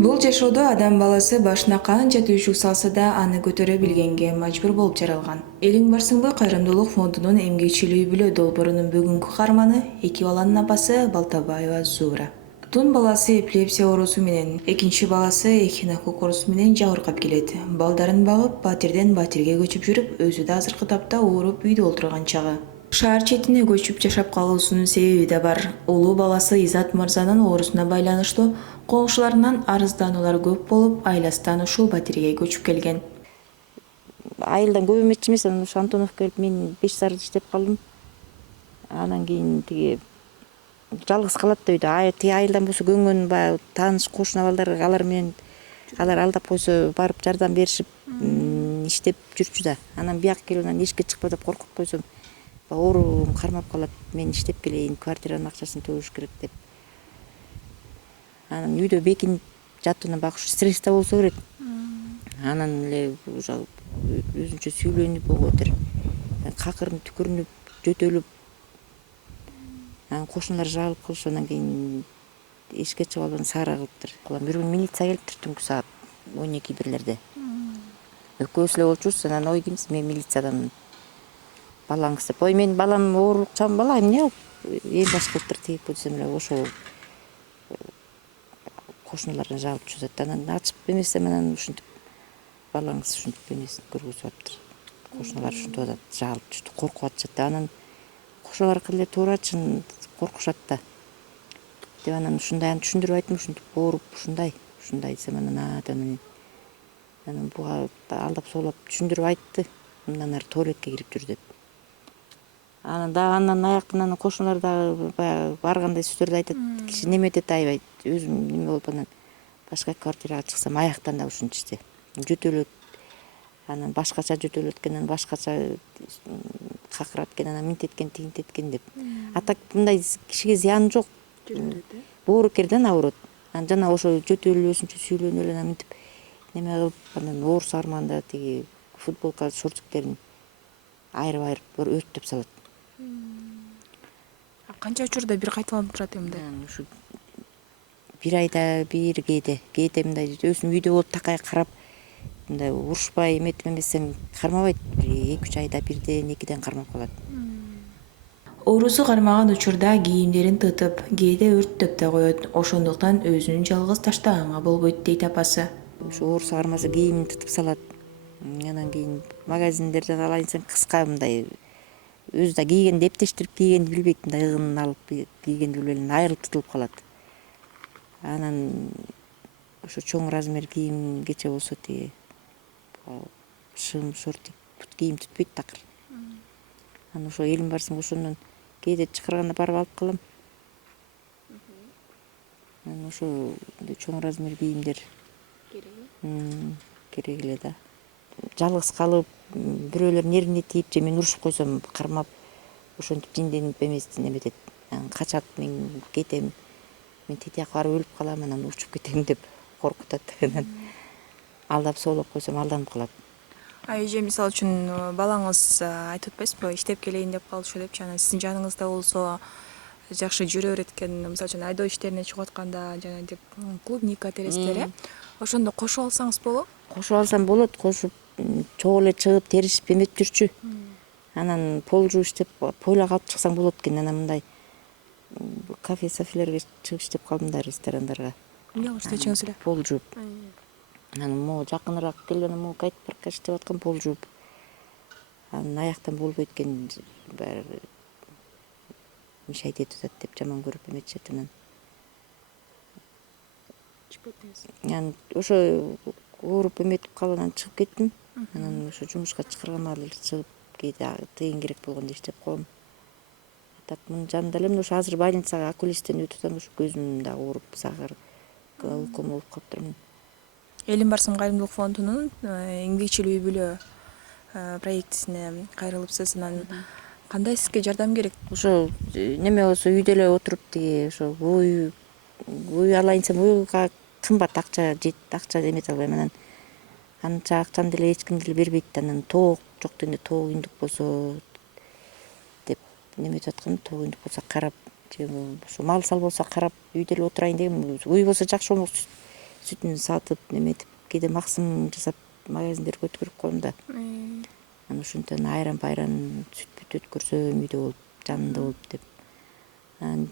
Бул жашоодо адам баласы башына канча түйшүк салса да аны көтөрө билгенге мажбур болуп жаралган. Элиң барсыңбы кайрымдуулук фондунун эмгичилүү бүлө долбоорунун бүгүнкү каарманы 2 баланын апасы Балтабаева Зуура. Тун баласы эпилепсия оорусу менен, экинчи баласы эхинокок оорусу менен жабыркап келет. Балдарын багып, батирден батирге көчүп жүрүп, өзү да азыркы тапта ооруп үйдө олтурган чагы. Шаар четине көчүп жашап калуусунун себеби да бар. Улуу баласы Изат мырзанын оорусуна байланыштуу коңшуларынан арыздануулар көп болуп, айласынан ушул батирге көчүп келген. Айылдан көп эмес, анан ушу Антонов келип мен 5 сар иштеп калдым. Анан кийин тиги жалгыз калат да үйдө. Тиги айылдан болсо көнгөн баягы тааныш кошуна балдар алар менен алар алдап койсо барып жардам беришип иштеп жүрчү да. Анан бияка келип анан эшикке чыкпа деп коркуп койсом, оорум кармап калат. Мен иштеп келейин, квартиранын акчасын төлөш керек деп. Анан үйдө бекинип жатууна багыш стрессте болсо керек. Анан эле уже өзүнчө сүйлөнүп бетер. Какырынып, түкүрүнүп, жөтөлүп. Анан кошуналар жабылып калышып, анан кийин эшикке чыгып алып саара кылыптыр. Бир күнү милиция келиптир түнкү саат 12-1лерде. Экөөбүз эле болчубуз. Анан ой кимсиз, мен милицияданмын. Балаңыз деп. Ой, мен балам оорулукчан бала, эмне кылып эң баш кылыптыр тигип десем эле ошол кошуналарына жабылып жатат. Анан ачып эмесем анан ушинтип балаңыз ушинтип эмесин көргөзүп атыптыр. Кошуналар ушинтип атат, жабылып жүрүп коркуп атышат. Анан кошулар эле туура чын коркушат да. Деп анан ушундай түшүндүрүп айттым, ушинтип ооруп ушундай десем анан буга алдап соолап түшүндүрүп айтты. Мындан ары туалетке кирип жүр деп. Анан аяктан кошуналар дагы баягы баргандай сөздөрдү айтат. Киши неметет аябай. Өзүм неме болуп анан башка квартирага чыксам аяктан да ушинтишти. Жөтөлөт. Анан башкача жөтөлөт экен, анан башкача какырат экен, анан минтет экен, тигинтет экен деп. А так мындай кишиге зыяны жок. Боорукерден ауырат. Анан жана ошо жөтөлүп өзүнчө сүйлөнүп эле анан минтип неме кылып, анан оорусу арманда тиги футболка, шортиктерин айрып өрттөп салат. Канча учурда бир кайталанып турат мындай? Ушу бир айда бир кээде мындай өзүм үйдө болуп такай карап, мындай урушпай эметип эмесем кармабайт. 2-3 айда бирден, 2ден кармап калат. Оорусу кармаган учурда кийимдерин тытып, кээде өрттөп да коет. Ошондуктан өзүн жалгыз таштаганга болбойт дейт апасы. Ушу оорусу кармаса кийимин тытып салат. Анан кийин магазиндерде алайынсаң кыска мындай өзү да кийгенди эптештирип кийгенди билбейт, мындай ыгынын алып кийгенди билбей эле айрылып тытылып калат. Анан ошо чоң размер кийим кече болсо тиги шым, шортик, кийим түтпөйт такыр. Анан ошо элим барсың ошондон кээде чакырганда барып алып калам. Анан ошо чоң размер кийимдер керек эле да. Жалгыз калып, бирөөлөр нервине тийип же мен урушуп койсом кармап, ошентип жинденип эместен эметет. Качат, мен кетем, мен тетияка барып өлүп калам, анан учуп кетем деп коркутат. Анан алдап соолоп койсом алданып калат. Эже мисалы үчүн балаңыз айтып атпайсызбы, иштеп келейин деп калчу депчи, анан сиздин жаныңызда болсо жакшы жүрө берет экен. Мисалы үчүн айдоо иштерине чыгып атканда жана клубника тересиздер, ошондо кошуп алсаңыз болобу? Кошуп алсам болот, кошуп чогуу эле чыгып теришип эметип жүрчү. Анан пол жууп иштеп пойлак алып чыксаң болот экен. Анан мындай кафе-сафелерге чыгып иштеп калдым да, ресторандарга. Эмне кылып иштечүңүз эле? Пол жууп. Анан могу жакыныраак келип анан могу гайд-паркка иштеп аткам, пол жууп. Анан аяктан болбойт экен, баары мешать этип атат деп жаман көрүп эметишет. Анан ошо ооруп эметип калып анан чыгып кеттим. Анан ошо жумушка чакырган эле чыгып кээде тыйын керек болгондо иштеп коем. Так мунун жанында эле ошо азыр больницага окулисттен өтүп атам, ошо көзүм да ооруп, сагыр, глаукома болуп калыптыр. Элим барсың кайрымдуулук фондунун эмгичилүү бүлө проектисине кайрылыпсыз. Анан кандай сизге жардам керек? Ошо неме болсо үйдө эле отуруп тиги ошо үй алайынсам уйга кымбат акча эмете албайм. Анан анча акчаны деле эч ким деле бербейт. Анан тоок жок дегенде тоок үйүндүк болсо деп неметип аткам, тоок үйүндүк болсо карап, же ошо мал сал болсо карап үйдө эле отурайын дегем. Үй болсо жакшы болмокчу. сүтүн сатып неметип кээде максым жасап магазиндерге өткөрүп коем да. Анан ошентен айран пайран сүт бүт өткөрсөм үйдө болуп жанында болуп деп. Анан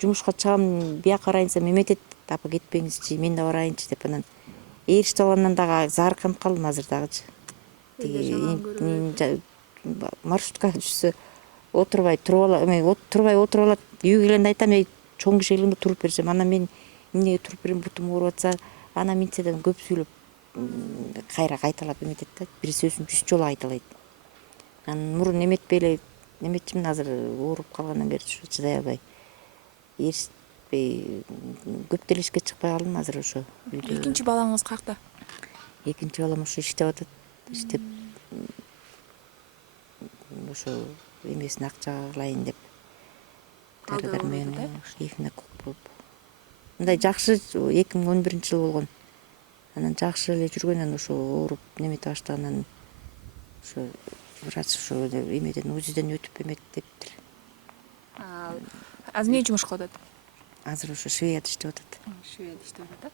жумушка чыгам, бияка барайын десем эметет, апа кетпеңизчи, мен да барайынчы деп анан ээрчитип алгандан дагы заарканып калдым азыр дагычы. Тиги маршрутка түшсө отурбай отуруп алат. Үйгө келгенде айтам, чоң киши келгенде туруп берсем, анан мен эмнеге туруп берем, бутум ооруп атса, анан минтседен көп сүйлөп кайра кайталап эметет да, бир сөзүн 100 жолу кайталайт. Анан мурун эметпей эле эметчимин, азыр ооруп калгандан бери чыдай албай ээрчитпей көп деле ишке чыкпай калдым азыр ошо үйдө. Экинчи балаңыз каякта? Экинчи балам ошо иштеп атат. Иштеп ошо эмесин акча кылайын деп. Дарыдар менен эфине болуп. Мындай жакшы 2011-жылы болгон. Анан жакшы эле жүргөн, анан ошо ооруп немете баштагандан ошо врач ошо эмеден УЗИден өтүп эмет дептир. Азыр эмне жумуш кылып атат? Азыр ошо Швецияда иштеп атат. Швецияда иштеп атат.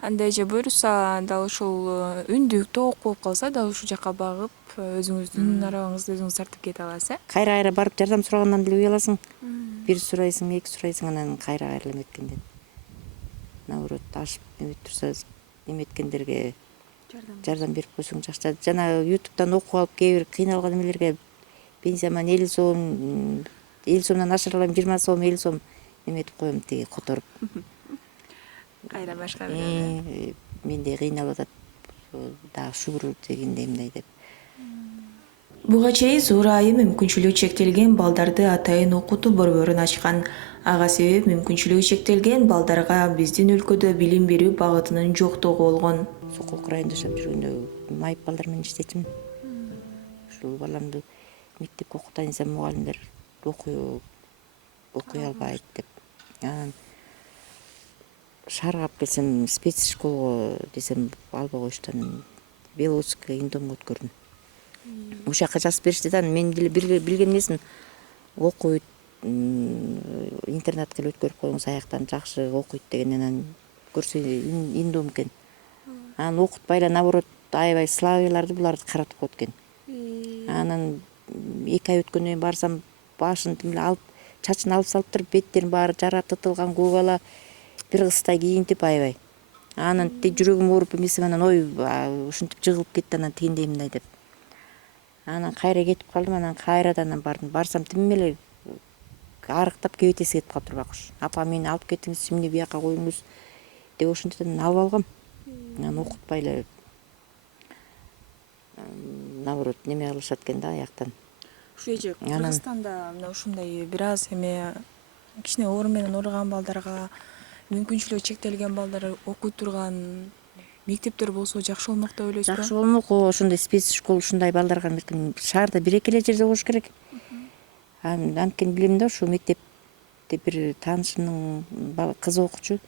Анда эже буюрса дал ушул үндүк тоок болуп калса, дал ушул жака багып, өзүңүздүн арабаңызды өзүңүз тартып кете аласыз, Кайра барып жардам сурагандан деле уяласың. Бир сурайсың, эки сурайсың, анан кайра эметкенден. Наоборот, ашып эметип турса, эметкендерге жардам берип койсоң жакшы. Жана ютубтан окуп алып кээ бир кыйналган эмелерге пенсияман 50 сом, 50 сомдон ашыра алам, 20 сом, 50 сом эметип коем, тиги которуп. Кайра башка Менде кыйналып атат, дагы шүгүр дегендей мындай деп. Буга чейин Зуура айым мүмкүнчүлүгү чектелген балдарды атайын окутуу борборун ачкан. Ага себеп мүмкүнчүлүгү чектелген балдарга биздин өлкөдө билим берүү багытынын жоктугу болгон. Сокол крайында жашап жүргөндө майып балдар менен иштечимин. Ушул баламды мектепке окутайын десем, мугалимдер окуй албайт деп. Анан шаарга алып келсем, спец школго десем албай коюшту. Анан Беловодское индомго өткөрдүм. Ушул жака жазып беришти да, мен билген эмесин окуйт, интернатка эле өткөрүп коюңуз, аяктан жакшы окуйт деген. Анан көрсө индом экен. Анан окутпай эле, наоборот, аябай слабыйларды буларды каратып коет экен. Анан 2 ай өткөндөн кийин барсам, башын алып, чачын алып салыптыр, беттерин баары жара тытылган, көк ала, бир кыздай кийинтип аябай. Анан жүрөгүм ооруп эмесем, анан ушинтип жыгылып кетти, анан тигиндей мындай деп. Анан кайра кетип калдым, анан кайрадан бардым. Барсам тим эле арыктап кебетеси кетип калыптыр байкуш. Апа, мени алып кетиңиз, эмне бияка коюңуз деп ошентип алып алгам. Анан окутпай эле наоборот неме кылышат экен да аяктан. Ушул эже Кыргызстанда мына ушундай бир аз кичине оору менен ооруган балдарга, мүмкүнчүлүгү чектелген балдар окуй турган мектептер болсо жакшы болмок деп ойлойсузбу? Жакшы болмок, ошондой спец школ ушундай балдарга шаарда 1-2 эле жерде болуш керек. Анткени билем да, ушу мектепте бир таанышымдын кызы окучу.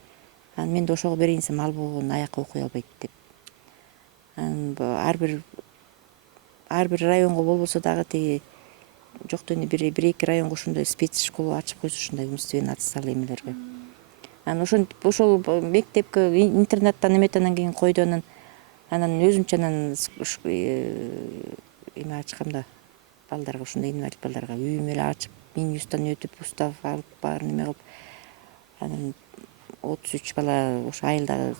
Анан мен да ошого берейин десем, албаган, аякка окуй албайт деп. Ар бир районго болбосо дагы тиги жок дегенде 1-2 районго ошондой спец школа ачып койсо, ушундай умственный отсталый эмелерге. Анан ошол мектепке интернаттан эметенен кийин койду. Анан өзүмчө эме ачкам да, балдарга, ушундай инвалид балдарга үйүм эле ачып, Минюстан өтүп, устав алып, баарын эме кылып, анан 33 бала ошо айылдагы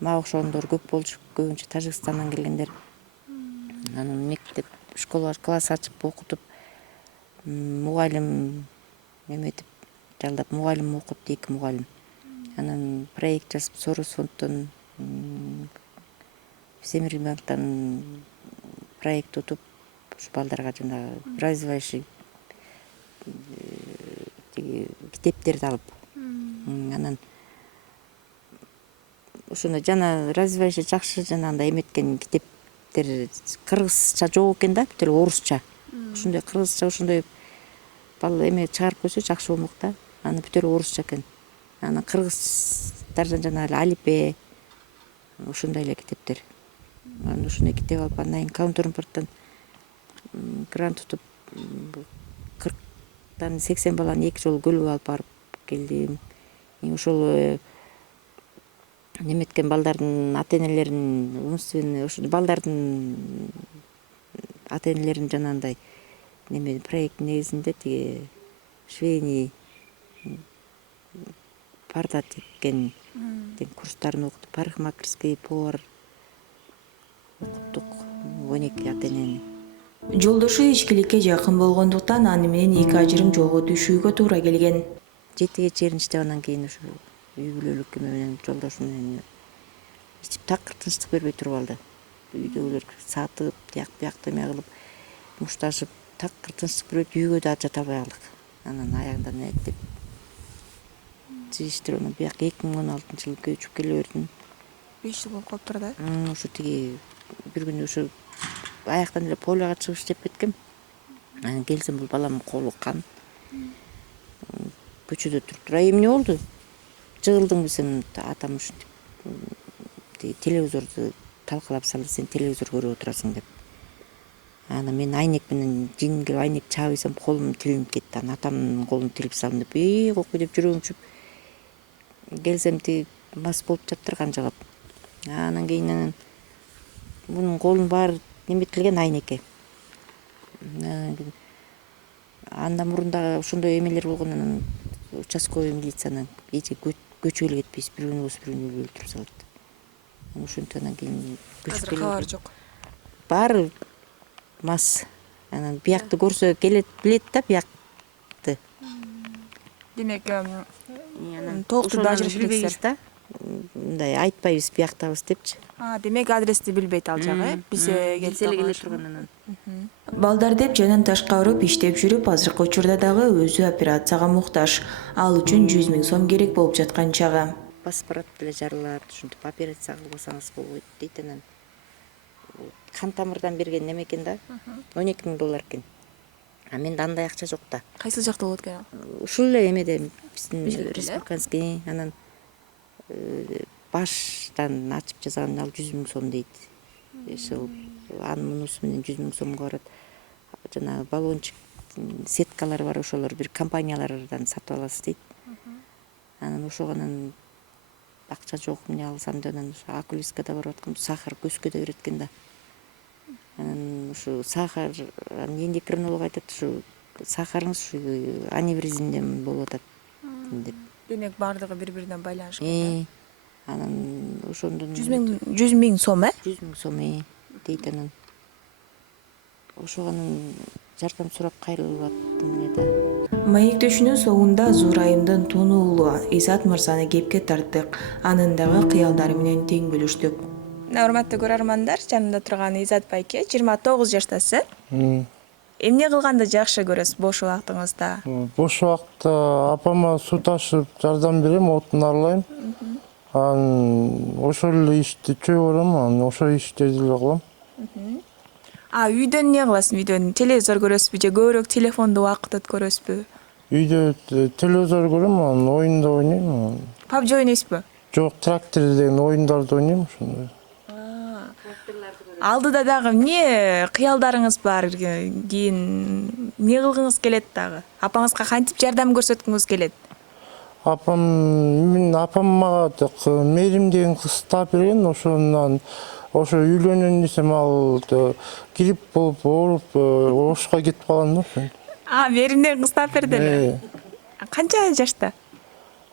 мага окшогондор көп болчу, көбүнчө Тажикстандан келгендер. Анан мектеп, школа, класс ачып окутуп, мугалим эметип жалдап, мугалим окутtu, 2 мугалим. Анан проект жазып, Сорос фонддон, Всемирный банктан проект утуп, ушу балдарга жанагы развивающий китептерди алып. Анан ошондой жана развивающий жакшы жанагындай эметкен китептер кыргызча жок экен да, бүт эле орусча. Ошондой кыргызча ошондой эме чыгарып койсо жакшы болмок да. Аны бүт эле орусча экен. Анан кыргыздардан жанагы алипе, ошондой эле китептер. Анан ошондой китеп алып, андан кийин Каунтернпорттон грант утуп, 40-тан 80 баланы 2 жолу көлгө алып барып келдим. Ошол неметкен балдардын ата энелерин умственный ошо балдардын ата энелерин жанагындай неме проект негизинде тиги швейный парда тиккен курстарын окутуп парикмахерский повар окуттук 12 ата энени. Жолдошу ичкиликке жакын болгондуктан аны менен эки ажырым жолго түшүүгө туура келген. 7-ге чейин иштеп анан кийин ушу үй бүлөлүк эме менен жолдошум менен ичип такыр тынчтык бербей туруп алды. Үйдөгүлөр сатып, биякты эме кылып, мушташып, такыр тынчтык бербейт, үйгө да жата албай калдык. Анан аягында неттип жиштирип анан бияк 2016-жылы көчүп келе бердим. 5 жыл болуп калыптыр да. Ушу тиги бир күнү ушу аяктан эле полияга чыгып иштеп кеткем. Анан келсем бул баламдын колу кан. Көчөдө туруп эмне болду? Жыгылдың десем, атам ушинтип телевизорду талкалап салды, сен телевизор көрүп отурасың деп. Анан мен айнек менен жин келип айнек чаап ийсем колум тилинип кетти. Анан атамдын колун тилип салдым деп, кокуй деп жүрөгүм чүп. Келсем тиги мас болуп жатыр канжалап. Анан кийин мунун колунун баары неметилген айнекке. Андан мурун дагы ошондой эмелер болгон, анан участковый милициянын эже көчүп эле кетпейсиз, бир күнү болсо бир күнү өлтүрүп салат. Ошентип анан кийин көчүп Азыр кабар жок. Баары мас. Анан биякты көрсө келет, билет да биякты. Демек, толуктуу да ажырашып билбейбиз да. Мындай айтпайбыз бияктабыз депчи. Демек адрести билбейт ал жагы, бизе келе турган анан. Балдар деп жанын ташкарып иштеп жүрүп, азыркы учурда дагы өзү операцияга муктаж. Ал үчүн 100 000 сом керек болуп жаткан чагы. Паспорт деле жарылат, ушинтип операция кылбасаңыз болбойт дейт анан. Кан тамырдан берген неме экен да? 12 000 доллар экен. А менде андай акча жок да. Кайсы жакта болот экен? Ушул эле эмеде биздин республиканский анан баштан ачып жазган ал 100 000 сом дейт. Ошол анын мунусу менен 100 000 сомго барат. Жана баллончик сеткалар бар, ошолор бир компаниялардан сатып аласыз дейт. Анан ошого анан акча жок, эмне алсам деп анан окулисткада барып аткам, сахар көзгө да берет экен да. Анан ушу сахар, эндокринолог айтат, ушу сахарыңыз ушу аневризмден болуп атат деп. Демек баардыгы бири-бирине байланышкан. Анан ошондон 100 000 сом, 100 000 сом дейт анан. Ошого анан жардам сурап кайрылып аттым да. Маектешүүнүн соңунда Зурайымдын Туну уулу Изат мырзаны кепке тарттык. Анын дагы кыялдары менен тең бөлүштүк. Урматтуу көрөрмандар, жанымда турган Изат байке 29 жаштасыз. Эмне кылганды жакшы көрөсүз бош убактыңызда? Бош убакта апама суу ташып жардам берем, отун арлайм. Анан ошол эле ишти чөбөрөм, анан ошол иштерди эле кылам. Үйдөн эмне кыласыз? Үйдөн телевизор көрөсүзбү же көбүрөөк телефондо убакыт өткөрөсүзбү? Үйдө телевизор көрөм, анан оюнда ойнойм. PUBG ойнойсузбу? Жок, трактор деген оюндарды ойнойм ошондой. Алдыда дагы эмне кыялдарыңыз бар? Кийин эмне кылгыңыз келет дагы? Апаңызга кантип жардам көрсөткүңүз келет? Апам мага Мерим деген кыз таап берген, ошондан ошо үйлөнөн десем ал грипп болуп ооруп ошко кетип калган да. Меримден кыз таап берди эле. Канча жашта?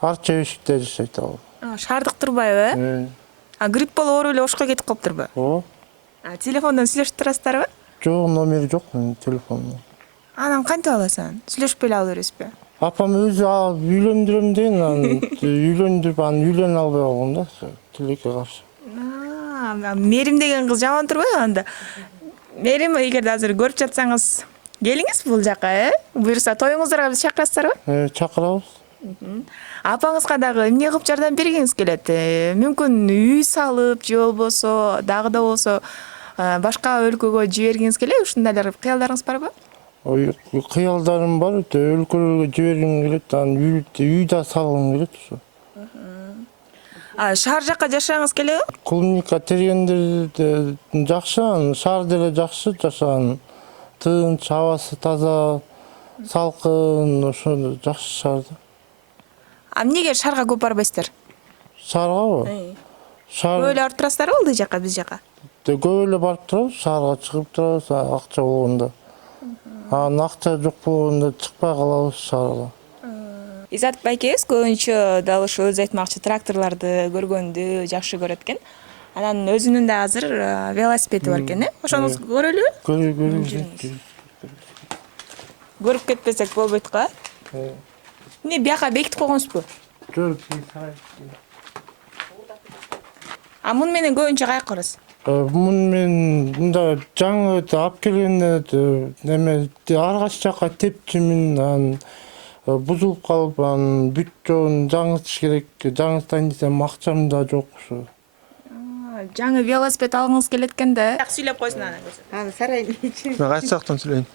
Арча бешикте жашайт ал. Шаардык турбайбы? Грипп болуп ооруп эле ошко кетип калыптырбы? Ооба. Телефондон сүйлөшүп турасыздарбы? Жок, номери жок менин телефондо. Анан кантип аласың? Сүйлөшпөй эле ала бересизби? Апам өзү алып үйлөндүрөм деген, анан үйлөндүрүп анан үйлөнө албай калган да, тилекке каршы. Мерим деген кыз жаман турбайбы анда? Мерим, эгерде азыр көрүп жатсаңыз, келиңиз бул жака, буюрса тоюңуздарга биз чакырасыздарбы? Чакырабыз. Апаңызга дагы эмне кылып жардам бергиңиз келет? Мүмкүн үй салып, же болбосо дагы да болсо башка өлкөгө жибергиңиз келеби? Ушундайлар кыялдарыңыз барбы? Кыялдарым бар, өлкөлөргө жибергим келет, анан үй да салгым келет ушу. Шаар жакка жашагыңыз келеби? Клубника тергендер жакшы, анан шаар деле жакшы жашаган. Тынч, абасы таза, салкын, ошо жакшы шаар да. Эмнеге шаарга көп барбайсыздар? Шааргабы? Шаар Көбөлө барып турасыздарбы ылдый жака, биз жака? көп эле барып турабыз, шаарга чыгып турабыз, акча болгондо. Анан акча жок болгондо чыкпай калабыз шаарга. Изат байкебиз көбүнчө дал ушу өзү айтмакчы тракторлорду көргөндү жакшы көрөт экен. Анан өзүнүн да азыр велосипеди бар экен, ошону көрөлүбү? Көрүп Көрүп кетпесек болбойт го. Эмне бияка бекитип койгонсузбу? А муну менен көбүнчө каяка барасыз? Муну мен мында жаңы алып келгенде неме аргач жака тепчимин, анан бузулуп калып, анан бүт жоон жаңыртыш керек. Жаңыртайын десем акчам да жок ушу. Жаңы велосипед алгыңыз келет экен да. Сүйлөп койсун анан. Аны сарайдын ичинде Мен кайсы жактан сүйлөйүн?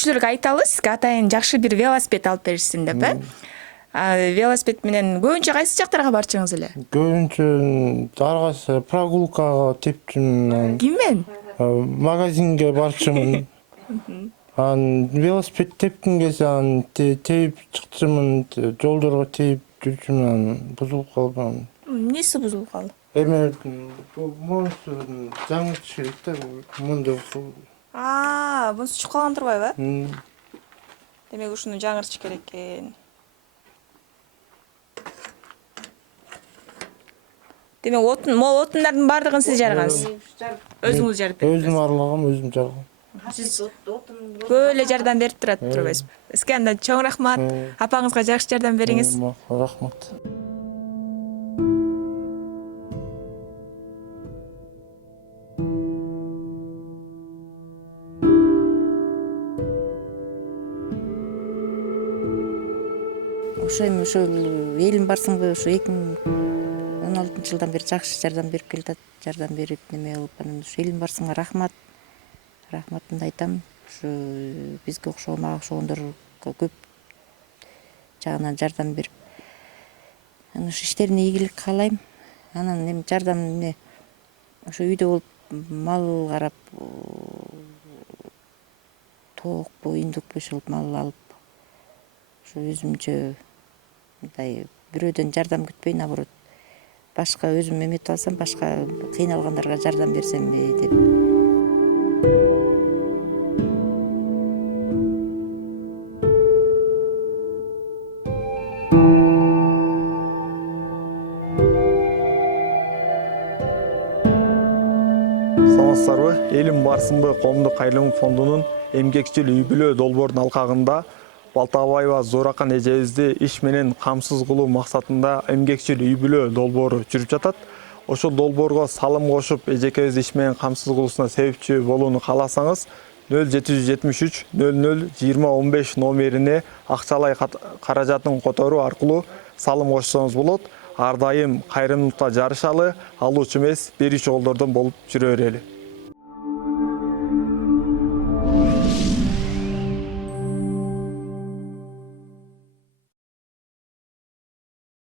Көпчүлөргө айталы сизге атайын жакшы бир велосипед алып беришсин деп, велосипед менен көбүнчө кайсы жактарга барчыңыз эле? Көбүнчө аргач прогулкага тепчимин, Ким менен? магазинге барчымын. Анан велосипед тепким келсе, анан теип чыкчымын, жолдорго теип жүрчүмүн, анан бузулуп калып анан. Эмнеси бузулуп калды? Эме монусу жаңыртыш керек да, мындай. Бунусу чук калган турбайбы? Демек ушуну жаңыртыш керек экен. Демек мол отундардын баардыгын сиз жаргансыз. Өзүңүз жарып берип. Өзүм арлагам, өзүм жаргам. Сиз көп эле жардам берип турбайсызбы? Сизге анда чоң рахмат. Апаңызга жакшы жардам бериңиз. Рахмат. ошо эми ошол элим барсыңбы ошо 2016-жылдан бери жакшы жардам берип келатат, жардам берип неме кылып, анан ошо элим барсыңга рахмат. Рахматымды айтам. Ушу бизге окшогон, мага окшогондорго көп жагынан жардам берип. Анан ушу иштерине ийгилик каалайм. Анан эми жардам эмне ошо үйдө болуп мал карап, тоокпу, индукпу иши мал алып, ошо өзүмчө мындай бирөөдөн жардам күтпөй, наоборот, башка өзүм эметип алсам, башка кыйналгандарга жардам берсемби деп. Саламатсыздарбы? Элим барсыңбы коомдук кайрымдуулук фондунун эмгекчил үй бүлө долбоорунун алкагында Балтабаева Зоракан эжебизди иш менен камсыз кылуу максатында эмгекчил үй бүлө долбоору жүрүп жатат. Ошол долбоорго салым кошуп, эжекебизди иш менен камсыз кылуусуна себепчи болууну кааласаңыз, 0773 00 2015 номерине акчалай каражатын которуу аркылуу салым кошсоңуз болот. Ар дайым кайрымдуулукта жарышалы, алуучу эмес, берүүчү колдордон болуп жүрө берели.